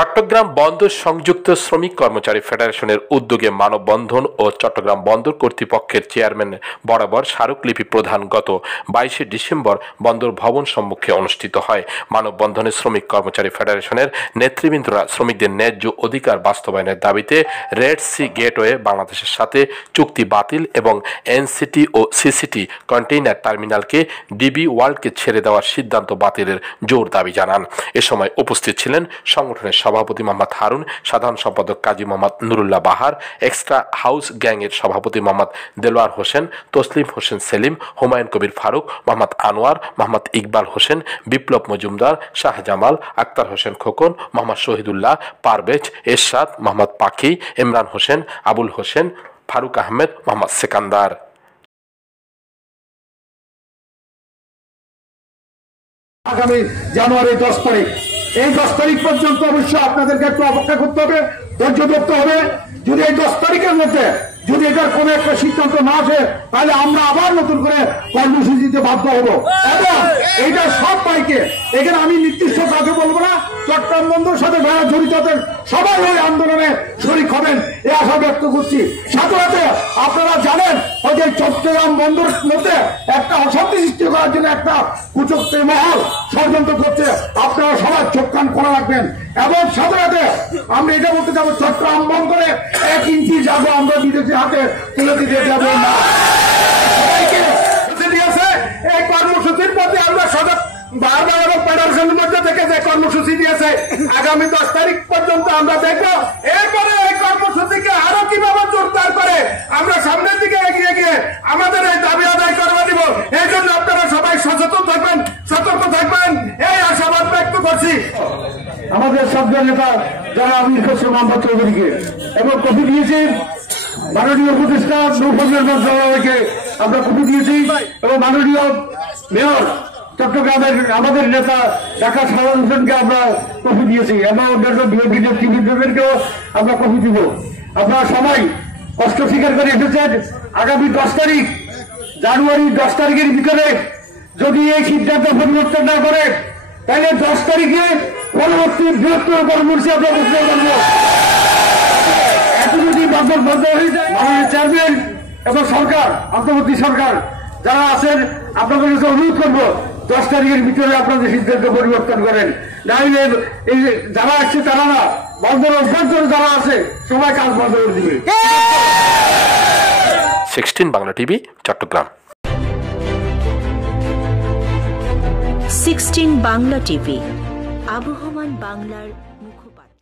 চট্টগ্রাম বন্দর সংযুক্ত শ্রমিক কর্মচারী ফেডারেশনের উদ্যোগে মানববন্ধন ও চট্টগ্রাম বন্দর কর্তৃপক্ষের চেয়ারম্যান বরাবর স্মারকলিপি প্রদান গত 22 ডিসেম্বর বন্দর ভবন সম্মুখে অনুষ্ঠিত হয়। মানববন্ধনে শ্রমিক কর্মচারী ফেডারেশনের নেতৃবৃন্দরা শ্রমিকদের ন্যায্য অধিকার বাস্তবায়নের দাবিতে রেড সি গেটওয়ে বাংলাদেশের সাথে চুক্তি বাতিল এবং এনসিটি ও সিসিটি কন্টেইনার টার্মিনালকে ডিবি ওয়ার্ল্ডকে ছেড়ে দেওয়ার সিদ্ধান্ত বাতিলের জোর দাবি জানান। এ সময় উপস্থিত ছিলেন সংগঠনের সভাপতি মোহাম্মদ হারুন, সাধারণ সম্পাদক কাজী মোহাম্মদ নুরুল্লাহ বাহার, এক্সট্রা হাউস গ্যাংয়ের সভাপতি মোহাম্মদ দেলোয়ার হোসেন, তসলিম হোসেন সেলিম, হুমায়ুন কবির ফারুক, মোহাম্মদ আনোয়ার, মোহাম্মদ ইকবাল হোসেন, বিপ্লব মজুমদার, শাহজামাল, আক্তার হোসেন খোকন, মোহাম্মদ শহীদুল্লাহ, পারভেজ, এরশাদ, মোহাম্মদ পাখি, ইমরান হোসেন, আবুল হোসেন, ফারুক আহমেদ, মোহাম্মদ সেকান্দার। আগামী জানুয়ারি 10 তারিখ, এই 10 তারিখ পর্যন্ত অবশ্যই আপনাদেরকে একটু অপেক্ষা করতে হবে, ধৈর্য ধরতে হবে। যদি এই 10 তারিখের মধ্যে যদি এটার কোন একটা সিদ্ধান্ত না আসে, তাহলে আমরা আবার নতুন করে কর্মসূচিতে বাধ্য হব। এবং এইটা সব বাইকে, এখানে আমি নির্দিষ্ট কাউকে বলবো না, চট্টগ্রাম বন্দরের সাথে যারা জড়িত আছেন সবাই ওই আন্দোলনে শরীক হবেন, এ আশা ব্যক্ত করছি। সাথে সাথে আপনারা জানেন যে চট্টগ্রাম বন্দরের মধ্যে একটা অশান্তি সৃষ্টি করার জন্য একটা কুচক্রী মহল ষড়যন্ত্র করছে, আপনারা সবাই চোখ কান খোলা রাখবেন। এবং সাথে সাথে আমরা এটা বলতে যাবো, চট্টগ্রাম বন্দরে 1 ইঞ্চি যাবো আমরা বিদেশি হাতে তুলে দিতে যাবো না। সবাইকে দিয়েছে এই কর্মসূচির প্রতি আমরা সজাগ বারবার এবং ফেডারেশনের মধ্যে থেকে যে কর্মসূচি দিয়েছে আগামী 10 তারিখ পর্যন্ত আমরা দেখবো। এরপরে এই কর্মসূচিকে আরো কিভাবে জোরদার করে আমরা সামনের দিকে এগিয়ে গিয়ে আমাদের এই দাবি আদায় করবা দিব। এই জন্য আপনারা সবাই সচেতন থাকবেন, সতর্ক থাকবেন, এই আশাবাদ ব্যক্ত করছি। আমাদের শব্দ নেতা যারা আমির হোসেন মোহাম্মদ চৌধুরীকে এবং কপি দিয়েছি, মাননীয় উপদেষ্টা নৌপরিবহন মন্ত্রণালয়কে আমরা কপি দিয়েছি এবং মাননীয় মেয়র চট্টগ্রামের আমাদের নেতা ঢাকা সাধারণ হোসেনকে আমরা কপি দিয়েছি এবং অন্যান্য বিরোধী নেতৃবৃন্দদেরকেও আমরা কপি দিব। আপনারা সবাই কষ্ট স্বীকার করে এসেছেন। আগামী 10 তারিখ, জানুয়ারি 10 তারিখের ভিতরে যদি এই সিদ্ধান্ত পরিবর্তন না করে, তাহলে 10 তারিখে পরবর্তী বৃহত্তর কর্মসূচি আমরা ঘোষণা করব। এত যদি বন্ধ হয়ে যায়, আমাদের চেয়ারম্যান এবং সরকার, অন্তর্বর্তী সরকার যারা আছেন, আপনাদের কাছে অনুরোধ করবো 10 তারিখের ভিতরে আপনাদের সিদ্ধান্ত পরিবর্তন করেন। নাইলে এই যারা আসছে তারা না, বন্দর অভ্যন্তরে যারা আছে সবাই কাজ বন্ধ করে দিবে। 16 বাংলা টিভি, চট্টগ্রাম। 16 বাংলা টিভি, আবহমান বাংলার মুখপাত্র।